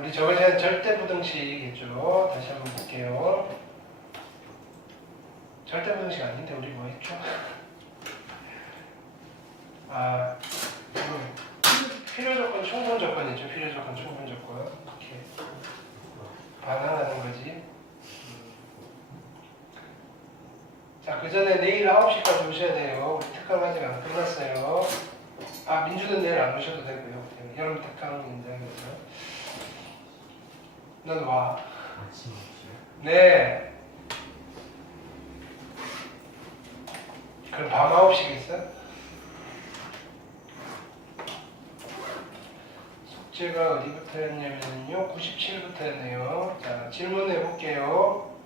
우리 저번 시간 절대부등식이겠죠. 다시 한번 볼게요. 절대부등식 아닌데 우리 뭐 했죠? 필요조건, 충분조건이죠. 필요조건, 충분조건. 이렇게 반항하는 거지. 자, 그 전에 내일 9시까지 오셔야 돼요. 우리 특강 아직 안 끝났어요. 민주는 내일 안 오셔도 되고요. 여름 특강인데, 그죠? 넌 와. 네. 그럼 밤 9시겠어? 숙제가 어디부터 했냐면요. 97부터 했네요. 자, 질문해 볼게요.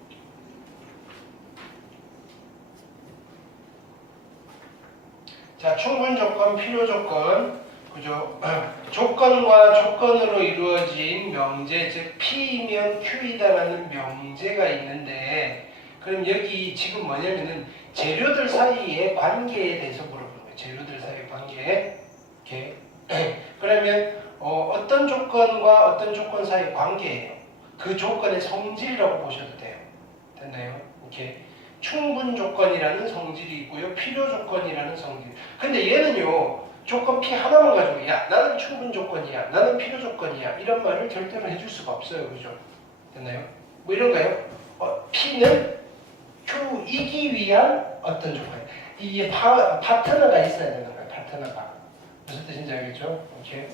자, 충분조건, 필요조건, 그죠? 조건과 조건으로 이루어진 명제, 즉 P이면 Q이다라는 명제가 있는데, 그럼 여기 지금 뭐냐면은 재료들 사이의 관계에 대해서 물어보는 거예요. 재료들 사이의 관계. 이렇게. 그러면 어떤 조건과 어떤 조건 사이의 관계예요. 그 조건의 성질이라고 보셔도 돼요. 됐나요? 이렇게. 충분 조건이라는 성질이 있고요. 필요 조건이라는 성질. 근데 얘는요. 조건 P 하나만 가지고 야 나는 충분 조건이야. 나는 필요 조건이야. 이런 말을 절대로 해줄 수가 없어요. 그죠? 됐나요? 뭐 이런가요? P는 Q이기 위한 어떤 조건. 이게 파트너가 있어야 되는 거예요. 파트너가. 무슨 뜻인지 알겠죠? 오케이.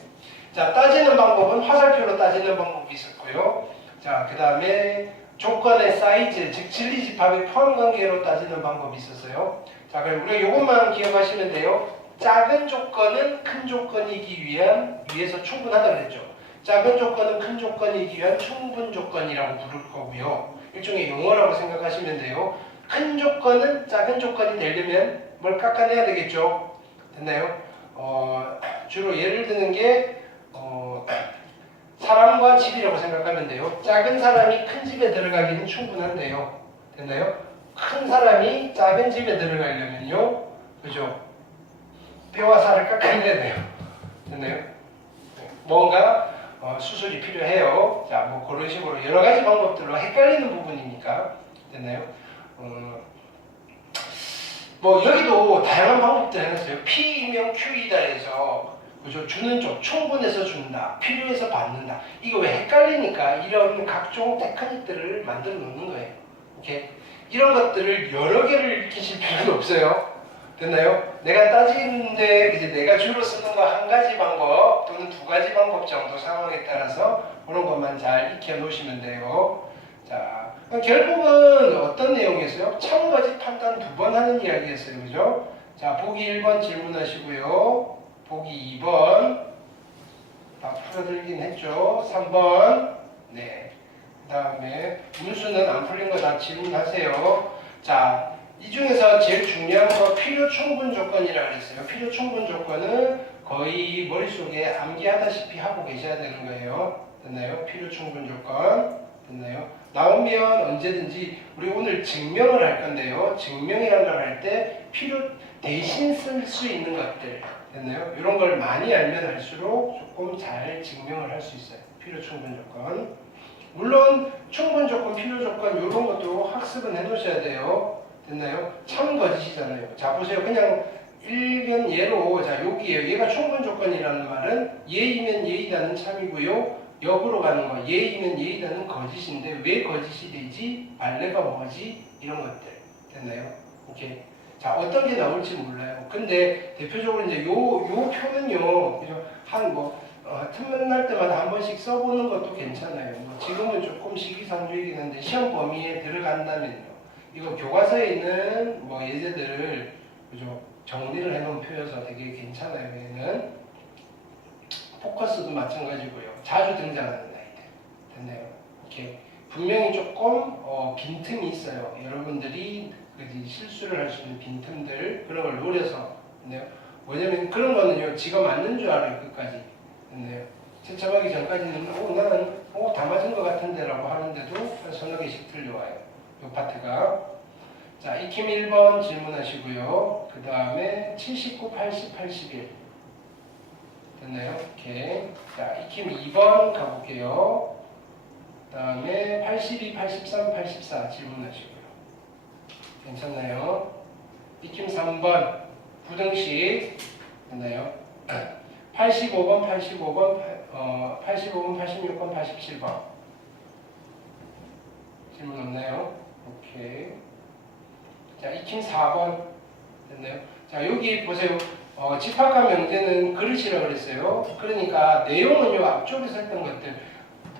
자, 따지는 방법은 화살표로 따지는 방법이 있었고요. 자, 그 다음에 조건의 사이즈, 즉 진리집합의 포함관계로 따지는 방법이 있었어요. 자, 그럼 우리가 이것만 기억하시면 돼요. 작은 조건은 큰 조건이기 위한 위에서 충분하다 그랬죠. 작은 조건은 큰 조건이기 위한 충분 조건이라고 부를 거고요. 일종의 용어라고 생각하시면 돼요. 큰 조건은 작은 조건이 되려면 뭘 깎아내야 되겠죠. 됐나요? 주로 예를 드는 게 사람과 집이라고 생각하면 돼요. 작은 사람이 큰 집에 들어가기는 충분한데요. 됐나요? 큰 사람이 작은 집에 들어가려면요. 그죠? 뼈와 살을 깎아내야 돼요. 됐나요? 뭔가 수술이 필요해요. 자, 뭐 그런 식으로 여러 가지 방법들로 헷갈리는 부분이니까. 됐나요? 뭐 여기도 다양한 방법들 해놨어요. P이면 Q이다 해서 그죠? 주는 쪽, 충분해서 준다, 필요해서 받는다. 이거 왜 헷갈리니까 이런 각종 테크닉들을 만들어 놓는 거예요. 오케이? 이런 것들을 여러 개를 익히실 필요는 없어요. 됐나요? 내가 따지는데 이제 내가 주로 쓰는 거 한 가지 방법 또는 두 가지 방법 정도 상황에 따라서 그런 것만 잘 익혀 놓으시면 돼요. 자, 결국은 어떤 내용이었어요? 참거짓 판단 두 번 하는 이야기였어요. 그죠? 자, 보기 1번 질문하시고요. 보기 2번 다 풀어드리긴 했죠. 3번 네. 그 다음에 문수는 안 풀린 거 다 질문하세요. 자, 이 중에서 제일 중요한 거 필요 충분 조건이라고 그랬어요. 필요 충분 조건은 거의 머릿속에 암기하다시피 하고 계셔야 되는 거예요. 됐나요? 필요 충분 조건 됐나요? 나오면 언제든지 우리 오늘 증명을 할 건데요. 증명이라는 걸 할 때 필요 대신 쓸 수 있는 것들 됐나요? 이런 걸 많이 알면 할수록 조금 잘 증명을 할 수 있어요. 필요 충분 조건. 물론 충분 조건, 필요 조건 이런 것도 학습은 해놓으셔야 돼요. 됐나요? 참거짓이잖아요. 자 보세요. 그냥 일변 예로 자 여기에요. 얘가 충분 조건이라는 말은 예이면 예이다는 참이고요. 역으로 가는 거 예이면 예이다는 거짓인데 왜 거짓이 되지? 말레가 뭐지? 이런 것들 됐나요? 오케이. 자, 어떤 게 나올지 몰라요. 근데 대표적으로 이제 요 표는요, 그죠? 틈만 날 때마다 한 번씩 써보는 것도 괜찮아요. 뭐 지금은 조금 시기상조이긴 한데 시험 범위에 들어간다면요. 이거 교과서에 있는 뭐 예제들을 그죠? 정리를 해놓은 표여서 되게 괜찮아요. 얘는 포커스도 마찬가지고요. 자주 등장하는 아이들. 됐나요? 이렇게 분명히 조금 빈틈이 있어요. 여러분들이 실수를 할 수 있는 빈틈들 그런 걸 노려서 됐나요? 뭐냐면 그런 거는요. 지가 맞는 줄 알아요. 끝까지. 됐나요? 채점하기 전까지는 나는 다 맞은 것 같은데 라고 하는데도 한 서너 개씩 들려와요. 이 파트가. 자, 익힘 1번 질문하시고요. 그 다음에 79, 80, 81 됐나요? 오케이. 자, 익힘 2번 가볼게요. 그 다음에 82, 83, 84 질문하시고요. 괜찮나요? 익힘 3번 부등식 됐나요? 85번, 85번, 85번, 86번, 87번 질문 없나요? 오케이. 자, 익힘 4번 됐나요? 자, 여기 보세요. 집합과 명제는 그릇이라고 그랬어요. 그러니까 내용은 요 앞쪽에서 했던 것들,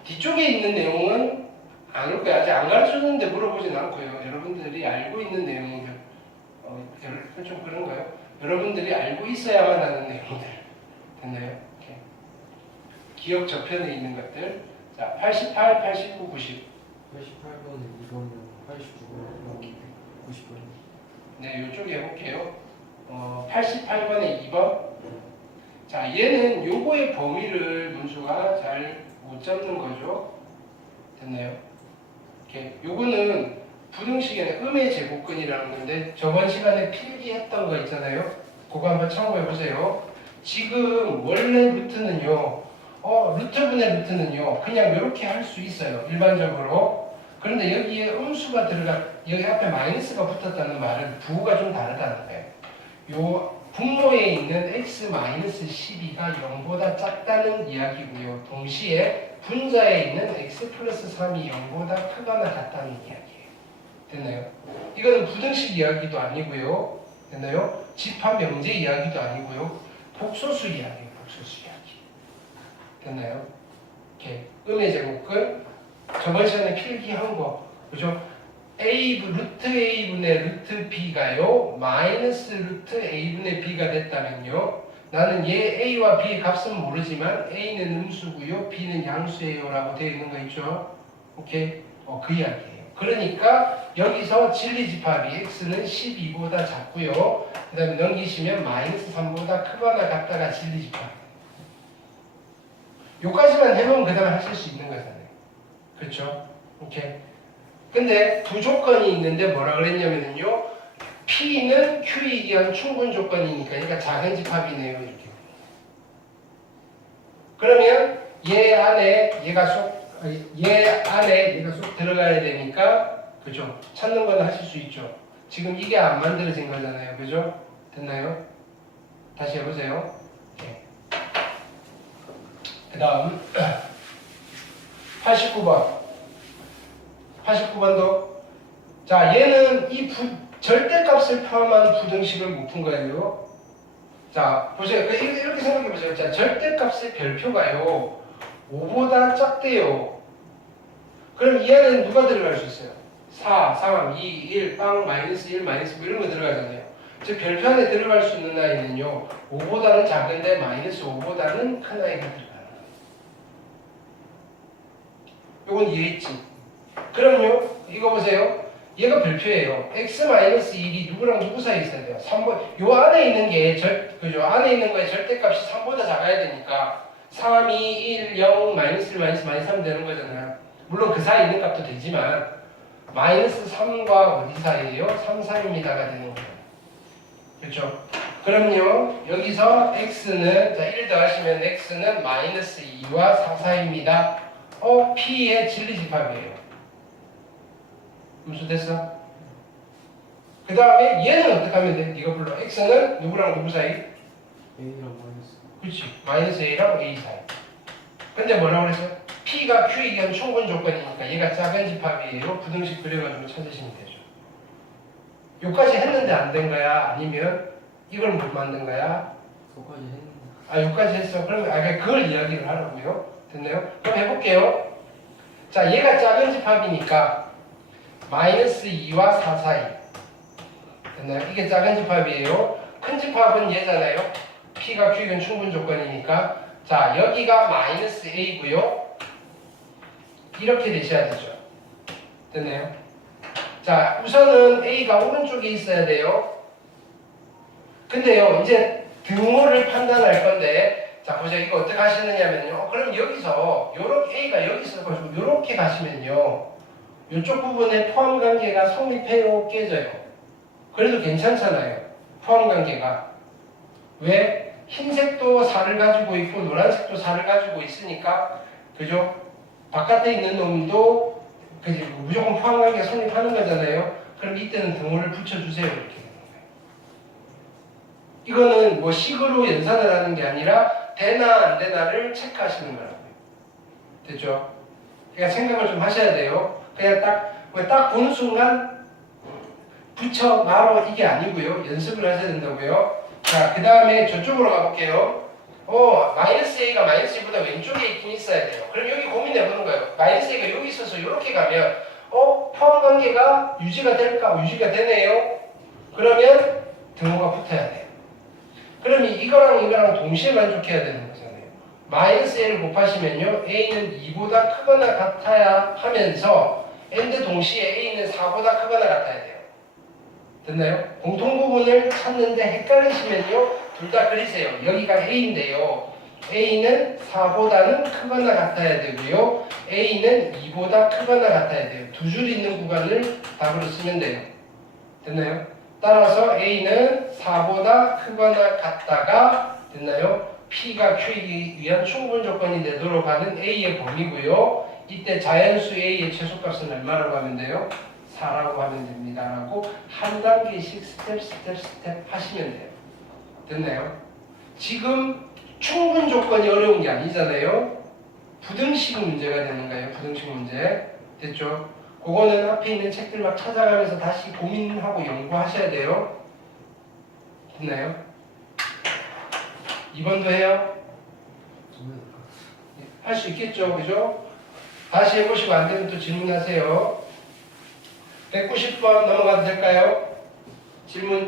뒤쪽에 있는 내용은 안 올 거예요. 아직 안 가르쳐줬는데 물어보진 않고요. 여러분들이 알고 있는 내용들, 좀 그런가요? 여러분들이 알고 있어야만 하는 내용들 됐나요? 이렇게. 기억 저편에 있는 것들. 자, 88, 89, 90. 88번은 2번은 89번 90번. 네, 이쪽에 해볼게요. 88번에 2번. 자, 얘는 요거의 범위를 문수가 잘 못 잡는 거죠. 됐나요? 이렇게. 요거는 부등식에는 음의 제곱근이라는 건데 저번 시간에 필기했던 거 있잖아요. 그거 한번 참고해 보세요. 지금 원래 루트는요. 루트분의 루트는요. 그냥 이렇게 할 수 있어요. 일반적으로. 그런데 여기에 음수가 여기 앞에 마이너스가 붙었다는 말은 부호가 좀 다르다는 거예요. 요 분모에 있는 x-12가 0보다 작다는 이야기고요. 동시에 분자에 있는 x 플러스 3이 0보다 크거나 같다는 이야기예요. 됐나요? 이거는 부등식 이야기도 아니고요. 됐나요? 집합 명제 이야기도 아니고요. 복소수 이야기예요. 복소수 이야기. 됐나요? 이렇게 음의 제곱근 저번 시간에 필기한 거 그죠? 루트 a분의 루트 b가요 마이너스 루트 a분의 b가 됐다면요 나는 얘 a와 b의 값은 모르지만 a는 음수고요 b는 양수예요 라고 되어 있는 거 있죠? 오케이? 그 이야기예요. 그러니까 여기서 진리집합이 x는 12보다 작고요 그 다음에 넘기시면 마이너스 3보다 크거나 같다가 진리집합. 요까지만 해놓으면 그 다음에 하실 수 있는 거잖아요. 그렇죠? 오케이. 근데 두 조건이 있는데 뭐라 그랬냐면요. P는 Q에 대한 충분 조건이니까 그러니까 작은 집합이네요. 이렇게. 그러면 얘 안에 얘가 쏙 들어가야 되니까 그죠? 찾는 건 하실 수 있죠. 지금 이게 안 만들어진 거잖아요. 그죠? 됐나요? 다시 해보세요. 네. 그 다음 89번도 자 얘는 이 절대값을 포함한 부등식을 못 푼 거예요. 자 보세요. 이렇게 생각해 보세요. 자 절대값의 별표가요 5보다 작대요. 그럼 이 안에는 누가 들어갈 수 있어요? 4, 3, 2, 1, 빵, 마이너스 1, 마이너스 뭐 이런 거 들어가잖아요. 즉 별표 안에 들어갈 수 있는 아이는요 5보다는 작은데 마이너스 5보다는 큰 아이가 들어가는 거예요. 요건 이해했지? 그럼요 이거 보세요. 얘가 별표예요. x-1이 누구랑 누구 사이에 있어야 돼요? 3번. 요 안에 있는 게 그죠? 안에 있는 거에 절대값이 3보다 작아야 되니까 3, 2, 1, 0, 마이너스 1, 마이너스 3 되는 거잖아요. 물론 그 사이에 있는 값도 되지만 마이너스 3과 어디 사이에요? 3, 3입니다가 되는 거예요. 그렇죠? 그럼요 여기서 x는 자 1 더하시면 x는 마이너스 2와 4 사이입니다. P의 진리집합이에요. 음수 됐어? 그 다음에 얘는 어떻게 하면 돼? 네가 불러. x는 누구랑 누구 사이? A랑 마이너스. 그렇지. 마이너스 a랑 a 사이. 근데 뭐라고 그랬어? P가 Q에 의한 충분 조건이니까 얘가 작은 집합이에요. 부등식 그려가지고 찾으시면 되죠. 요까지 했는데 안 된 거야? 아니면 이걸 못 만든 거야? 그거까지 했는데. 요까지 했어. 그러면 그걸 이야기를 하라고요. 됐나요? 그럼 해볼게요. 자, 얘가 작은 집합이니까 마이너스 2와 4 사이. 됐나요? 이게 작은 집합이에요. 큰 집합은 얘잖아요. P가 Q는 충분 조건이니까. 자, 여기가 마이너스 A고요. 이렇게 되셔야 되죠. 됐나요? 자, 우선은 A가 오른쪽에 있어야 돼요. 근데요, 이제 등호를 판단할 건데, 자, 보세요. 이거 어떻게 하시느냐면요. 그럼 여기서, 요렇게, A가 여기서 가지고, 요렇게 가시면요. 이쪽 부분에 포함 관계가 성립해요, 깨져요. 그래도 괜찮잖아요. 포함 관계가. 왜? 흰색도 살을 가지고 있고 노란색도 살을 가지고 있으니까 그죠? 바깥에 있는 놈도 그지 무조건 포함관계 성립하는 거잖아요. 그럼 이때는 등호를 붙여주세요 이렇게 되는 거예요. 이거는 뭐 식으로 연산을 하는 게 아니라 되나 안 되나를 체크하시는 거라고요. 됐죠? 그러니까 생각을 좀 하셔야 돼요. 그냥 딱 보는 순간 붙여 바로 이게 아니고요. 연습을 하셔야 된다고요. 자, 그 다음에 저쪽으로 가볼게요. 마이너스 A가 마이너스 B보다 왼쪽에 있긴 있어야 돼요. 그럼 여기 고민해보는 거예요. 마이너스 A가 여기 있어서 이렇게 가면 포함관계가 유지가 될까? 유지가 되네요. 그러면 등호가 붙어야 돼요. 그러면 이거랑 동시에 만족해야 되는 거잖아요. 마이너스 A를 곱하시면요. A는 2보다 크거나 같아야 하면서 N데 동시에 A는 4보다 크거나 같아야 돼요. 됐나요? 공통부분을 찾는데 헷갈리시면요. 둘 다 그리세요. 여기가 A인데요. A는 4보다는 크거나 같아야 되고요. A는 2보다 크거나 같아야 돼요. 두 줄 있는 구간을 답으로 쓰면 돼요. 됐나요? 따라서 A는 4보다 크거나 같다가 됐나요? P가 Q이기 위한 충분 조건이 되도록 하는 A의 범위고요. 이때 자연수 A의 최소값은 얼마라고 하면 돼요? 4라고 하면 됩니다. 라고 한 단계씩 스텝 하시면 돼요. 됐나요? 지금 충분 조건이 어려운 게 아니잖아요. 부등식 문제가 되는 거예요. 부등식 문제. 됐죠? 그거는 앞에 있는 책들 막 찾아가면서 다시 고민하고 연구하셔야 돼요. 됐나요? 2번도 해요? 할 수 있겠죠? 그죠? 다시 해보시고 안 되면 또 질문하세요. 190번 넘어가도 될까요?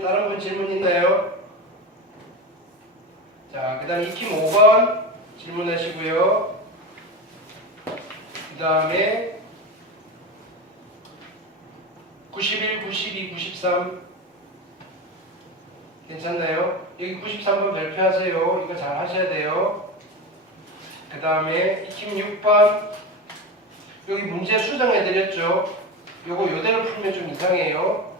다른 분 질문 있나요? 자, 그 다음 익힘 5번 질문하시고요. 그 다음에 91, 92, 93 괜찮나요? 여기 93번 발표하세요. 이거 잘 하셔야 돼요. 그 다음에 익힘 6번 여기 문제 수정해드렸죠? 요거 요대로 풀면 좀 이상해요.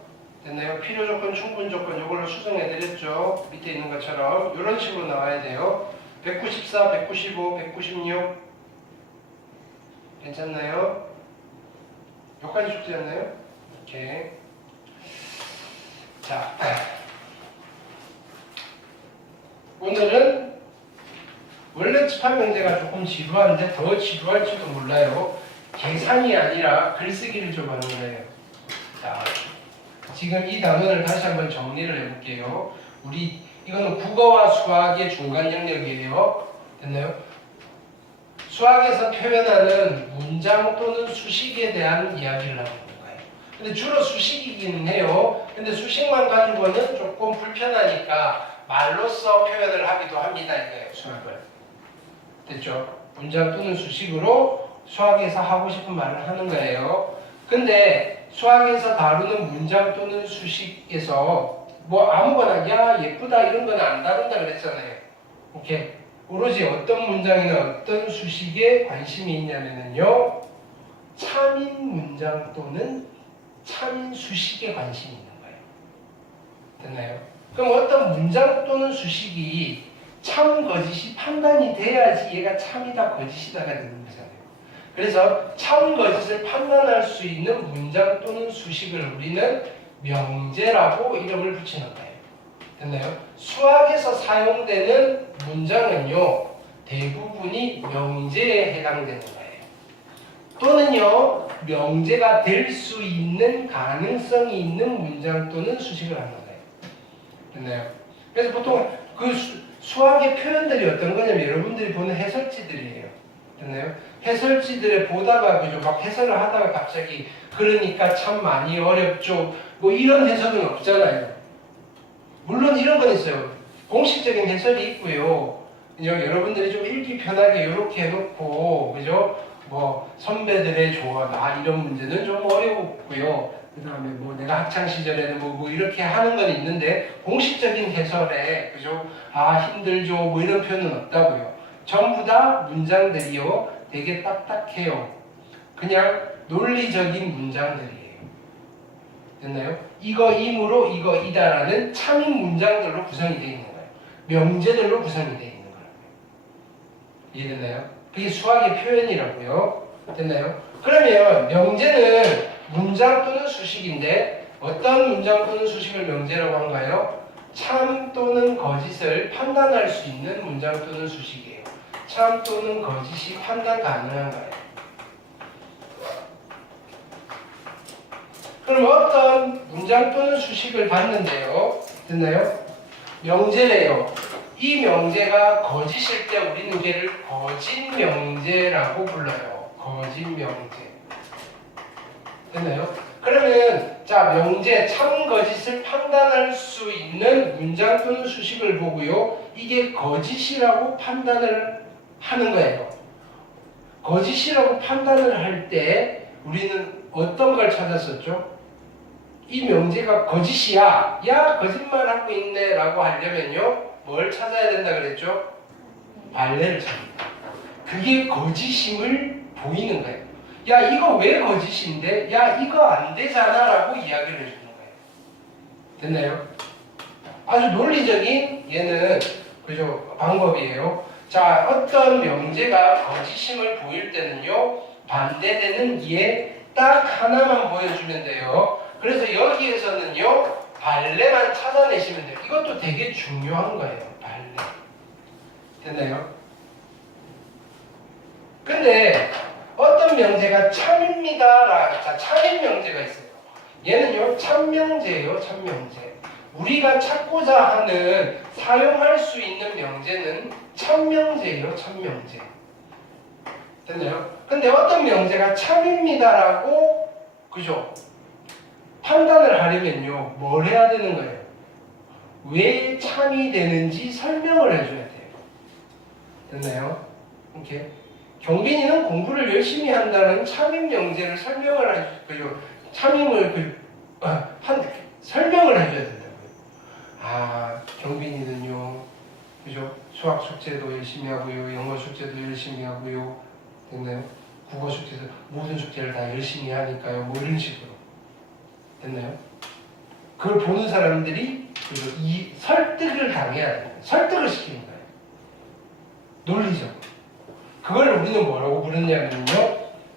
됐나요? 필요 조건, 충분 조건 요걸로 수정해드렸죠? 밑에 있는 것처럼 이런 식으로 나와야 돼요. 194, 195, 196 괜찮나요? 여기까지 숙제였나요? 오케이. 자, 오늘은 원래 집합명제가 조금 지루한데 더 지루할지도 몰라요. 계산이 아니라 글쓰기를 좀 하는 거예요. 자, 지금 이 단원을 다시 한번 정리를 해볼게요. 이거는 국어와 수학의 중간 영역이에요. 됐나요? 수학에서 표현하는 문장 또는 수식에 대한 이야기를 하고 있는 거예요. 근데 주로 수식이긴 해요. 근데 수식만 가지고는 조금 불편하니까 말로써 표현을 하기도 합니다. 이거예요, 수학을. 됐죠? 문장 또는 수식으로 수학에서 하고 싶은 말을 하는 거예요. 근데 수학에서 다루는 문장 또는 수식에서 뭐 아무거나 야 예쁘다 이런 건 안 다룬다 그랬잖아요. 오케이. 오로지 어떤 문장이나 어떤 수식에 관심이 있냐면요. 참인 문장 또는 참인 수식에 관심이 있는 거예요. 됐나요? 그럼 어떤 문장 또는 수식이 참 거짓이 판단이 돼야지 얘가 참이다 거짓이다가 되는 거잖아요. 그래서 참 거짓을 판단할 수 있는 문장 또는 수식을 우리는 명제라고 이름을 붙이는 거예요. 됐나요? 수학에서 사용되는 문장은요 대부분이 명제에 해당되는 거예요. 또는요 명제가 될 수 있는 가능성이 있는 문장 또는 수식을 하는 거예요. 됐나요? 그래서 보통 그 수학의 표현들이 어떤 거냐면 여러분들이 보는 해설지들이에요. 됐나요? 해설지들을 보다가 그죠 막 해설을 하다가 갑자기 그러니까 참 많이 어렵죠. 뭐 이런 해설은 없잖아요. 물론 이런 건 있어요. 공식적인 해설이 있고요. 여러분들이 좀 읽기 편하게 이렇게 해놓고 그죠? 뭐 선배들의 조언 이런 문제는 좀 어려웠고요. 그 다음에 뭐 내가 학창 시절에는 뭐 이렇게 하는 건 있는데 공식적인 해설에 그죠? 힘들죠 뭐 이런 표현은 없다고요. 전부 다 문장들이요 되게 딱딱해요. 그냥 논리적인 문장들이에요. 됐나요? 이거 이므로 이거 이다라는 참인 문장들로 구성이 되어 있는 거예요. 명제들로 구성이 되어 있는 거라고요. 이해됐나요? 그게 수학의 표현이라고요. 됐나요? 그러면 명제는 문장 또는 수식인데 어떤 문장 또는 수식을 명제라고 한가요? 참 또는 거짓을 판단할 수 있는 문장 또는 수식이에요. 참 또는 거짓이 판단 가능한가요? 그럼 어떤 문장 또는 수식을 봤는데요. 됐나요? 명제래요. 이 명제가 거짓일 때 우리는 걔를 거짓 명제라고 불러요. 거짓 명제. 됐나요? 그러면 자 명제 참 거짓을 판단할 수 있는 문장 또는 수식을 보고요. 이게 거짓이라고 판단을 하는 거예요. 거짓이라고 판단을 할 때 우리는 어떤 걸 찾았었죠? 이 명제가 거짓이야. 야 거짓말하고 있네 라고 하려면요. 뭘 찾아야 된다 그랬죠? 발레를 찾는다. 그게 거짓임을 보이는 거예요. 야 이거 왜 거짓인데? 야 이거 안 되잖아 라고 이야기를 해주는 거예요. 됐나요? 아주 논리적인 얘는 그죠 방법이에요. 자 어떤 명제가 거짓임을 보일 때는요 반대되는 얘 딱 하나만 보여주면 돼요. 그래서 여기에서는요 발레만 찾아내시면 돼요. 이것도 되게 중요한 거예요. 발레. 됐나요? 근데 어떤 명제가 참입니다. 자, 참인 명제가 있어요. 얘는요 참명제예요. 참명제. 우리가 찾고자 하는 사용할 수 있는 명제는 참명제예요. 참명제. 됐나요? 근데 어떤 명제가 참입니다라고 그죠? 판단을 하려면요 뭘 해야 되는 거예요? 왜 참이 되는지 설명을 해줘야 돼요. 됐나요? 이렇게 경빈이는 공부를 열심히 한다는 참임 명제를 설명을 그죠? 참임을 설명을 해줘야 된다고요. 아 경빈이는요 그죠? 수학 숙제도 열심히 하고요, 영어 숙제도 열심히 하고요, 됐나요? 국어 숙제도 모든 숙제를 다 열심히 하니까요. 뭐 이런 식으로 됐나요? 그걸 보는 사람들이 그죠? 이 설득을 당해야 돼요. 설득을 시키는 거예요. 논리적. 그걸 우리는 뭐라고 부르냐면요,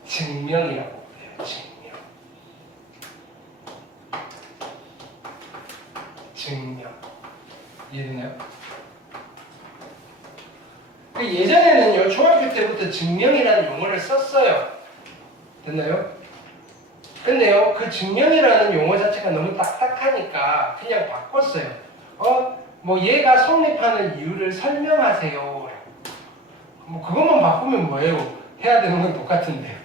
증명이라고 불러요. 증명. 이해되나요? 예전에는요 중학교 때부터 증명이라는 용어를 썼어요. 됐나요? 근데요 그 증명이라는 용어 자체가 너무 딱딱하니까 그냥 바꿨어요. 뭐 얘가 성립하는 이유를 설명하세요. 뭐 그것만 바꾸면 뭐예요? 해야 되는 건 똑같은데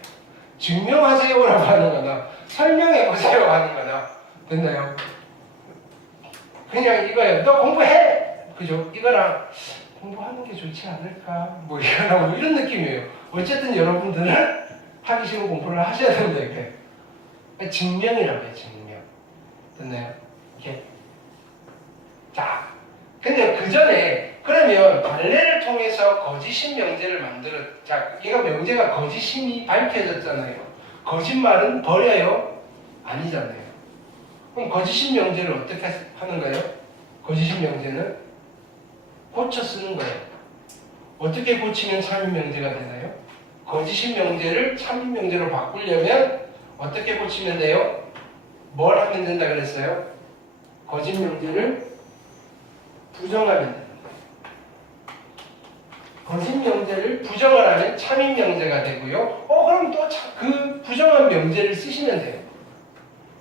증명하세요라고 하는 거나 설명해보세요 하는 거나 됐나요? 그냥 이거예요. 너 공부해! 그죠? 이거랑 공부하는 게 좋지 않을까? 뭐 이런 느낌이에요. 어쨌든 여러분들은 하기 싫은 공부를 하셔야 된다 이게. 증명이라고 해요. 증명. 됐나요? 이렇게. 자, 근데 그 전에 그러면 발레를 통해서 거짓인 명제를 자, 얘가 명제가 거짓임이 밝혀졌잖아요. 거짓말은 버려요? 아니잖아요. 그럼 거짓인 명제를 어떻게 하는 거예요? 거짓인 명제는 고쳐 쓰는 거예요. 어떻게 고치면 참인 명제가 되나요? 거짓인 명제를 참인 명제로 바꾸려면 어떻게 고치면 돼요? 뭘 하면 된다 그랬어요? 거짓 명제를 부정하면 됩니다. 거짓 명제를 부정을 하면 참인 명제가 되고요. 그럼 또 그 부정한 명제를 쓰시면 돼요.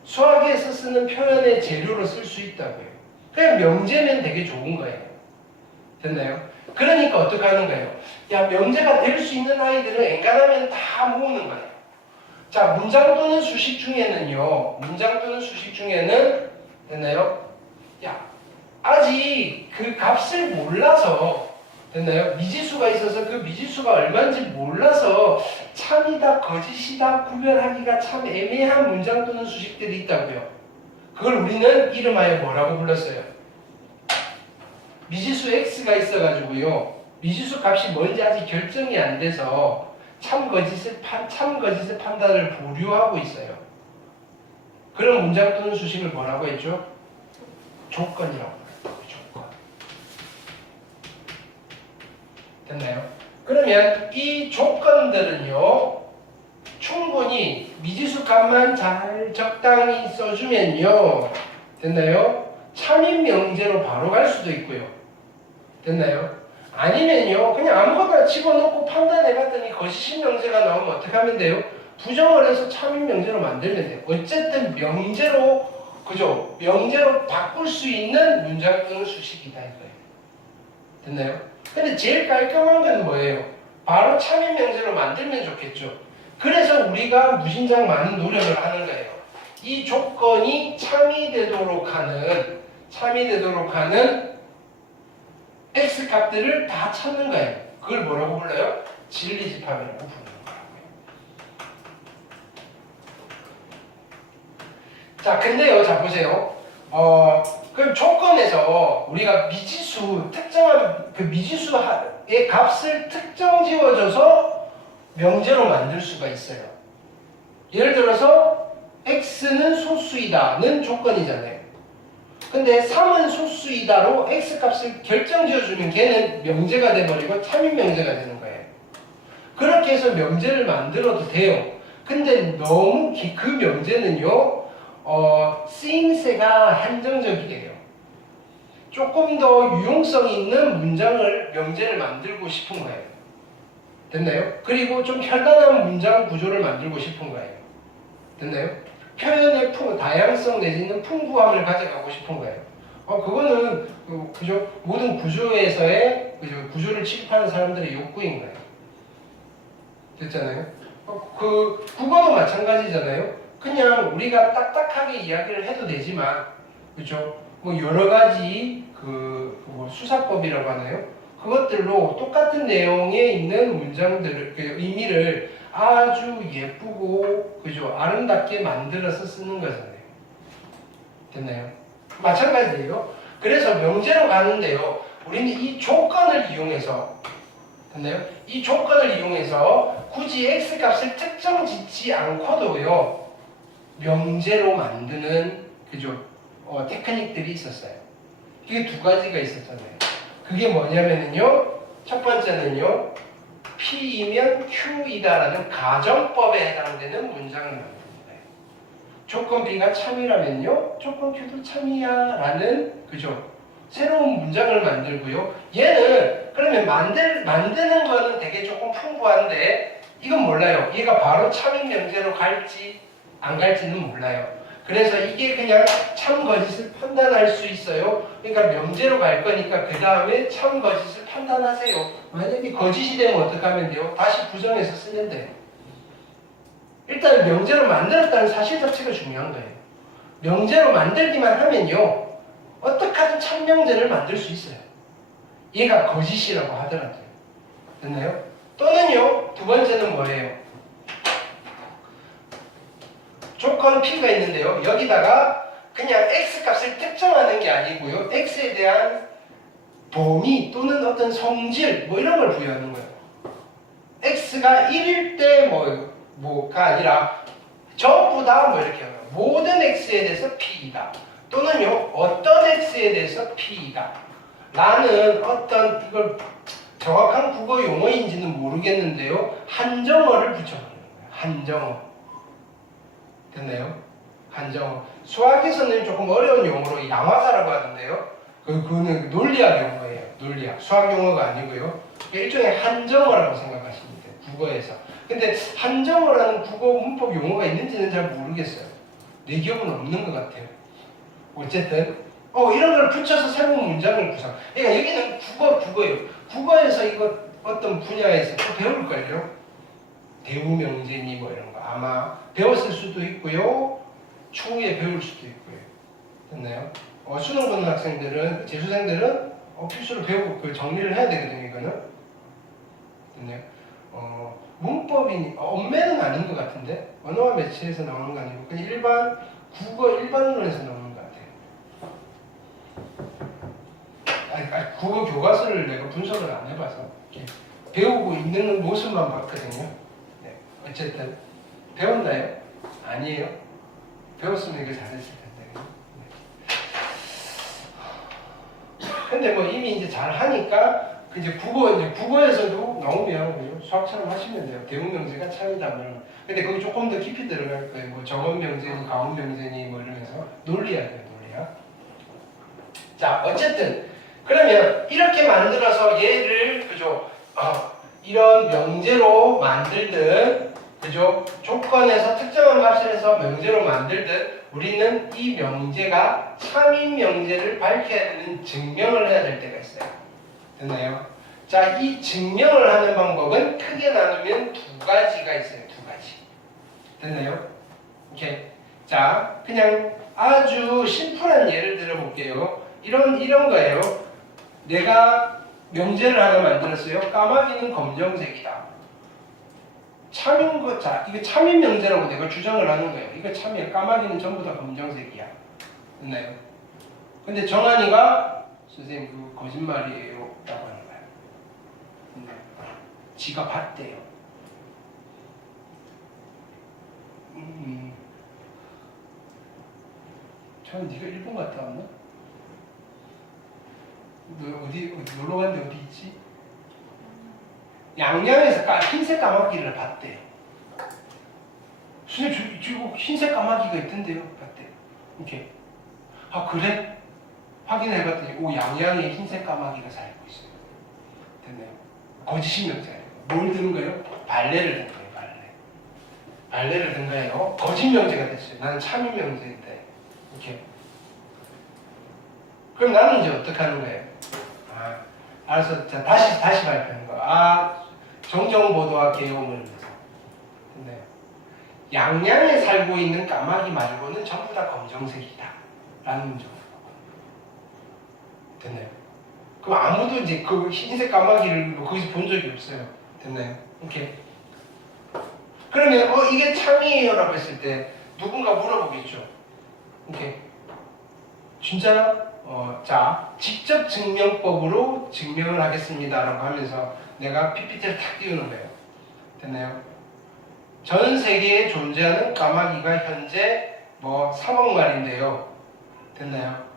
수학에서 쓰는 표현의 재료로 쓸 수 있다고요. 그냥 명제면 되게 좋은 거예요. 됐나요? 그러니까 어떻게 하는 거예요? 야 명제가 될 수 있는 아이들은 엔간하면 다 모으는 거예요. 자 문장 또는 수식 중에는요. 문장 또는 수식 중에는 됐나요? 야 아직 그 값을 몰라서 됐나요? 미지수가 있어서 그 미지수가 얼마인지 몰라서 참이다 거짓이다 구별하기가 참 애매한 문장 또는 수식들이 있다고요. 그걸 우리는 이름하여 뭐라고 불렀어요? 미지수 x가 있어가지고요. 미지수 값이 뭔지 아직 결정이 안 돼서 참 거짓의 판단을 보류하고 있어요. 그런 문장 또는 수식을 뭐라고 했죠? 조건이라고. 조건. 됐나요? 그러면 이 조건들은요 충분히 미지수 값만 잘 적당히 써주면요 됐나요? 참인 명제로 바로 갈 수도 있고요. 됐나요? 아니면요 그냥 아무거나 집어넣고 판단해봤더니 거시신 명제가 나오면 어떻게 하면 돼요? 부정을 해서 참인 명제로 만들면 돼요. 어쨌든 명제로 그죠? 명제로 바꿀 수 있는 문장 또는 수식이다 이거예요. 됐나요? 근데 제일 깔끔한 건 뭐예요? 바로 참인 명제로 만들면 좋겠죠. 그래서 우리가 무진장 많은 노력을 하는 거예요. 이 조건이 참이되도록 하는 x 값들을 다 찾는 거예요. 그걸 뭐라고 불러요? 진리집합이라고 부르는 거라고요. 자, 근데요, 자 보세요. 그 조건에서 우리가 미지수 특정한 그 미지수의 값을 특정 지어줘서 명제로 만들 수가 있어요. 예를 들어서 x는 소수이다는 조건이잖아요. 근데 3은 소수이다로 x값을 결정 지어주면 걔는 명제가 돼버리고 참인 명제가 되는 거예요. 그렇게 해서 명제를 만들어도 돼요. 근데 너무 그 명제는요 쓰임새가 한정적이에요. 조금 더 유용성 있는 문장을 명제를 만들고 싶은 거예요. 됐나요? 그리고 좀 편안한 문장 구조를 만들고 싶은 거예요. 됐나요? 표현의 다양성 내지는 풍부함을 가져가고 싶은 거예요. 그거는 그죠? 모든 구조에서의 구조를 취급하는 사람들의 욕구인 거예요. 됐잖아요? 그 국어도 마찬가지잖아요. 그냥 우리가 딱딱하게 이야기를 해도 되지만, 그죠? 뭐 여러 가지 뭐 수사법이라고 하나요? 그것들로 똑같은 내용에 있는 문장들을 그 의미를 아주 예쁘고 그죠? 아름답게 만들어서 쓰는 거잖아요. 됐나요? 마찬가지예요. 그래서 명제로 가는데요. 우리는 이 조건을 이용해서 됐나요? 이 조건을 이용해서 굳이 x값을 특정 짓지 않고도요. 명제로 만드는 그죠? 테크닉들이 있었어요. 그게 두 가지가 있었잖아요. 그게 뭐냐면요. 첫 번째는요. P이면 Q이다라는 가정법에 해당되는 문장을 만드는 거예요. 조건 B가 참이라면요. 조건 Q도 참이야라는 그죠? 새로운 문장을 만들고요. 얘는 그러면 만드는 거는 되게 조금 풍부한데 이건 몰라요. 얘가 바로 참인 명제로 갈지 안 갈지는 몰라요. 그래서 이게 그냥 참 거짓을 판단할 수 있어요. 그러니까 명제로 갈 거니까 그 다음에 참 거짓을 판단하세요. 만약에 거짓이 되면 어떻게 하면 돼요? 다시 부정해서 쓰면 돼요. 일단 명제로 만들었다는 사실 자체가 중요한 거예요. 명제로 만들기만 하면요. 어떻게 하든 참 명제를 만들 수 있어요. 얘가 거짓이라고 하더라도요. 됐나요? 또는요. 두 번째는 뭐예요? 조건 P가 있는데요. 여기다가 그냥 X값을 특정하는 게 아니고요. X에 대한 범위 또는 어떤 성질 뭐 이런 걸 부여하는 거예요. X가 1일 때 뭐가 아니라 전부 다 뭐 이렇게 해요. 모든 X에 대해서 P이다. 또는요. 어떤 X에 대해서 P이다. 라는 어떤 이걸 정확한 국어 용어인지는 모르겠는데요. 한정어를 붙여버리는 거예요. 한정어. 됐나요? 한정어. 수학에서는 조금 어려운 용어로 양화사라고 하는데요. 그거는 논리학 용어예요. 논리학. 수학 용어가 아니고요. 일종의 한정어라고 생각하시면 돼요. 국어에서. 근데 한정어라는 국어 문법 용어가 있는지는 잘 모르겠어요. 내 기억은 없는 것 같아요. 어쨌든 이런 걸 붙여서 새로운 문장을 구성. 그러니까 여기는 국어예요. 국어에서 이거 어떤 분야에서 또 배울걸요. 대우명제니 뭐 이런 거 아마 배웠을 수도 있고요. 추후에 배울 수도 있고요. 됐나요? 수능 보는 학생들은 재수생들은 필수로 배우고 그 정리를 해야 되거든요. 이거는 됐나요? 문법이 엄매는 아닌 것 같은데 언어와 매체에서 나오는 거 아니고 그냥 일반 국어 일반론에서 나오는 것 같아요. 국어 교과서를 내가 분석을 안 해봐서 배우고 있는 모습만 봤거든요. 어쨌든 배웠나요? 아니에요? 배웠으면 이거 잘했을 텐데. 근데 뭐 이미 이제 잘 하니까 이제 국어에서도 나오면 그죠? 수학처럼 하시면 돼요. 대응 명제가 참이다 그러면. 근데 거기 조금 더 깊이 들어갈 거예요. 뭐 정원 명제니 가운 명제니 뭐 이러면서 논리학이에요, 논리학. 자, 어쨌든 그러면 이렇게 만들어서 얘를 그죠? 이런 명제로 만들든 그죠? 조건에서 특정한 값을 해서 명제로 만들든 우리는 이 명제가 참인 명제를 밝혀야 되는 증명을 해야 될 때가 있어요. 됐나요? 자, 이 증명을 하는 방법은 크게 나누면 두 가지가 있어요. 두 가지. 됐나요? 오케이. 자, 그냥 아주 심플한 예를 들어볼게요. 이런 거예요. 내가 명제를 하나 만들었어요. 까마귀는 검정색이다. 참인 거, 자, 이거 참인 명제라고 내가 주장을 하는 거예요. 이거 참이야. 까마귀는 전부 다 검정색이야. 됐나요? 근데 정한이가 선생님 그 거짓말이에요. 라고 하는 거예요. 지가 봤대요. 참 네가 일본 갔다 왔나? 너 어디 놀러 갔는데 어디 있지? 양양에서 흰색 까마귀를 봤대요. 선생님 지금 흰색 까마귀가 있던데요? 봤대요. 이렇게. 아 그래? 확인해봤더니 오 양양에 흰색 까마귀가 살고 있어요. 됐네요. 거짓 명제예요. 뭘 든 거예요? 발레를 든 거예요. 발레를 든 거예요. 거짓 명제가 됐어요. 나는 참인 명제인데 이렇게. 그럼 나는 이제 어떻게 하는 거예요? 알았어. 자, 다시 발표하는 거야. 정정보도와 계엄을 위해서. 근데 양양에 살고 있는 까마귀 말고는 전부 다 검정색이다. 라는 문제가 됐나요? 그럼 아무도 이제 그 흰색 까마귀를 거기서 본 적이 없어요. 됐나요? 오케이. 그러면 이게 참이에요 라고 했을 때 누군가 물어보겠죠. 오케이. 진짜야? 자, 직접 증명법으로 증명을 하겠습니다 라고 하면서 내가 PPT를 탁 띄우는 거예요. 됐나요? 전 세계에 존재하는 까마귀가 현재 3억 마리인데요. 됐나요?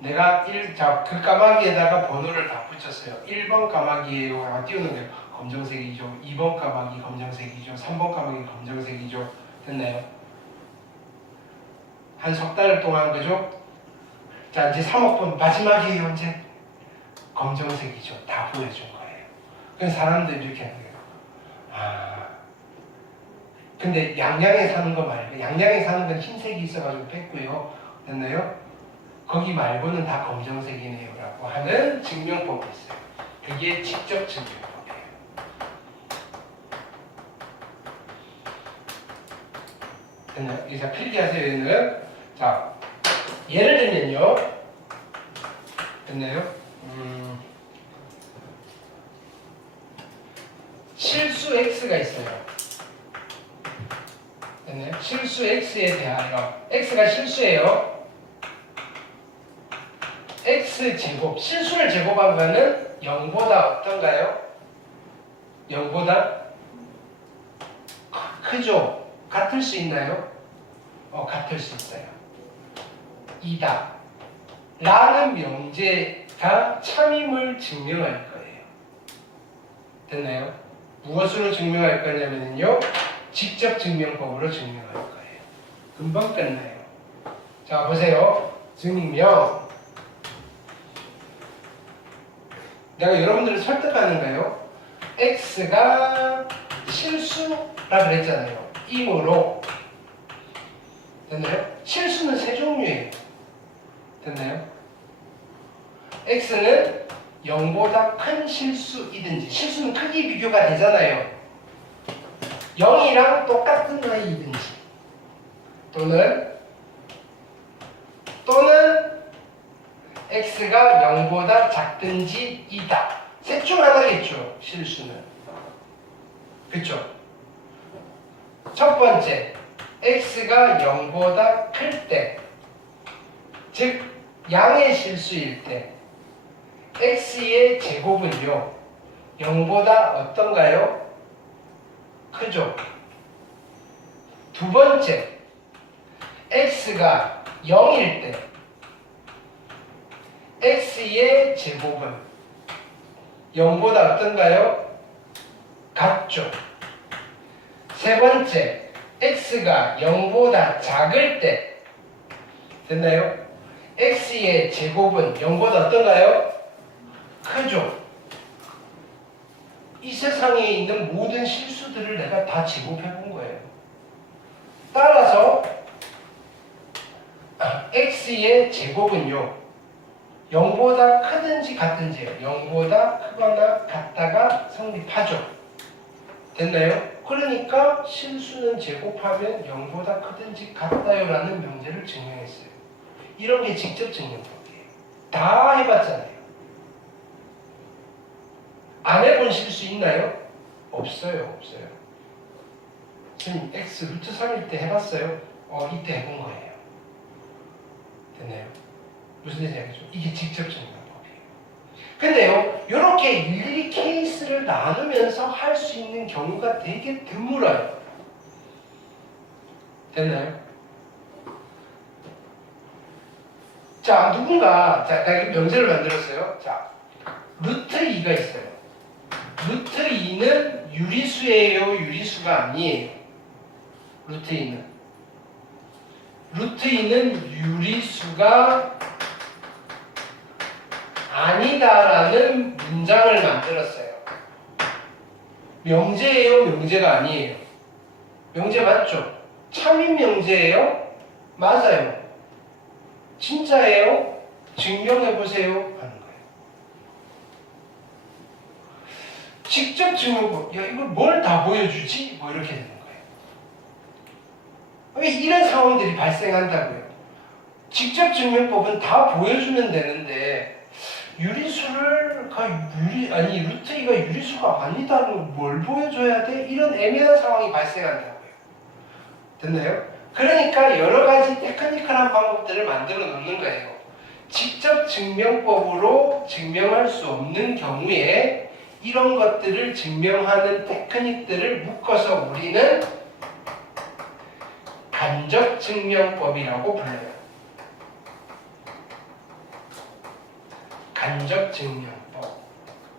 내가 그 까마귀에다가 번호를 다 붙였어요. 1번 까마귀예요. 라고 띄우는 거예요. 검정색이죠. 2번 까마귀 검정색이죠. 3번 까마귀 검정색이죠. 됐나요? 한 석 달 동안 그죠? 자 이제 3억 번 마지막이에요. 이제 검정색이죠. 다 보여준 거예요. 그래서 사람들이 이렇게 하는 거예요. 근데 양양에 사는 거 말고 양양에 사는 건 흰색이 있어가지고 뺐고요. 됐나요? 거기 말고는 다 검정색이네요. 라고 하는 증명법이 있어요. 그게 직접 증명법이에요. 됐나요? 이제 필기하세요. 얘는 자 예를 들면요. 됐나요? 실수 x가 있어요. 됐나요? 실수 x에 대하여 x가 실수예요. x제곱, 실수를 제곱한 거는 0보다 어떤가요? 0보다 크죠? 같을 수 있나요? 같을 수 있어요. 2다 라는 명제가 참임을 증명할 거예요. 됐나요? 무엇으로 증명할 거냐면요 직접 증명법으로 증명할 거예요. 금방 끝나요. 자 보세요. 증명 내가 여러분들을 설득하는 거예요. x가 실수라 그랬잖아요. 이므로 됐나요? 실수는 세 종류예요. 됐나요? x는 0보다 큰 실수이든지 실수는 크기 비교가 되잖아요. 0이랑 똑같은 나이이든지 또는 x가 0보다 작든지 이다. 셋 중 하나겠죠. 실수는. 그쵸? 첫 번째 x가 0보다 클 때, 즉 양의 실수일 때 x의 제곱은요 0보다 어떤가요? 크죠? 두 번째 x가 0일 때 x의 제곱은 0보다 어떤가요? 같죠. 세 번째, x가 0보다 작을 때 됐나요? x의 제곱은 0보다 어떤가요? 크죠. 이 세상에 있는 모든 실수들을 내가 다 제곱해 본 거예요. 따라서 x의 제곱은요 0보다 크든지 같든지요. 0보다 크거나 같다가 성립하죠. 됐나요? 그러니까 실수는 제곱하면 0보다 크든지 같다요 라는 명제를 증명했어요. 이런 게 직접 증명법이에요. 다 해봤잖아요. 안 해본 실수 있나요? 없어요. 선생님 x 루트 3일 때 해봤어요? 이때 해본 거예요. 됐나요? 무슨 뜻인지 알겠죠? 이게 직접 증명법이에요. 근데요, 이렇게 일일이 케이스를 나누면서 할 수 있는 경우가 되게 드물어요. 됐나요? 자, 누군가, 자, 내가 명제를 만들었어요. 자, 루트 2가 있어요. 루트 2는 유리수예요? 유리수가 아니에요? 루트 2는. 루트 2는 유리수가 아니다라는 문장을 만들었어요. 명제예요? 명제가 아니에요? 명제 맞죠? 참인 명제예요? 맞아요. 진짜예요? 증명해보세요. 하는 거예요. 직접 증명법. 야, 이걸 뭘 다 보여주지? 뭐 이렇게 되는 거예요. 왜 이런 상황들이 발생한다고요? 직접 증명법은 다 보여주면 되는데 루트 2가 유리수가 아니다는 걸 뭘 보여줘야 돼? 이런 애매한 상황이 발생한다고요. 됐나요? 그러니까 여러 가지 테크니컬한 방법들을 만들어 놓는 거예요. 직접 증명법으로 증명할 수 없는 경우에 이런 것들을 증명하는 테크닉들을 묶어서 우리는 간접 증명법이라고 불러요. 간접 증명법.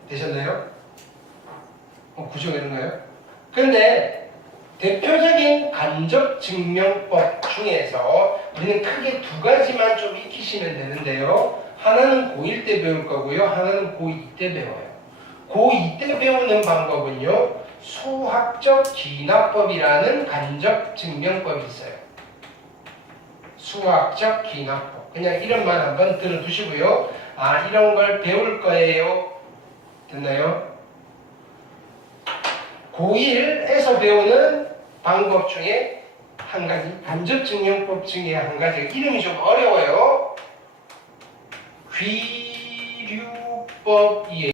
되셨나요? 구조가 이런가요? 근데 대표적인 간접 증명법 중에서 우리는 크게 두 가지만 좀 익히시면 되는데요. 하나는 고1 때 배울 거고요. 하나는 고2 때 배워요. 고2 때 배우는 방법은요. 수학적 기납법이라는 간접 증명법이 있어요. 수학적 기납법. 그냥 이름만 한번 들어두시고요. 아, 이런 걸 배울 거예요. 됐나요? 고1에서 배우는 방법 중에 한 가지, 간접 증명법 중에 한 가지, 이름이 좀 어려워요. 귀류법이에요.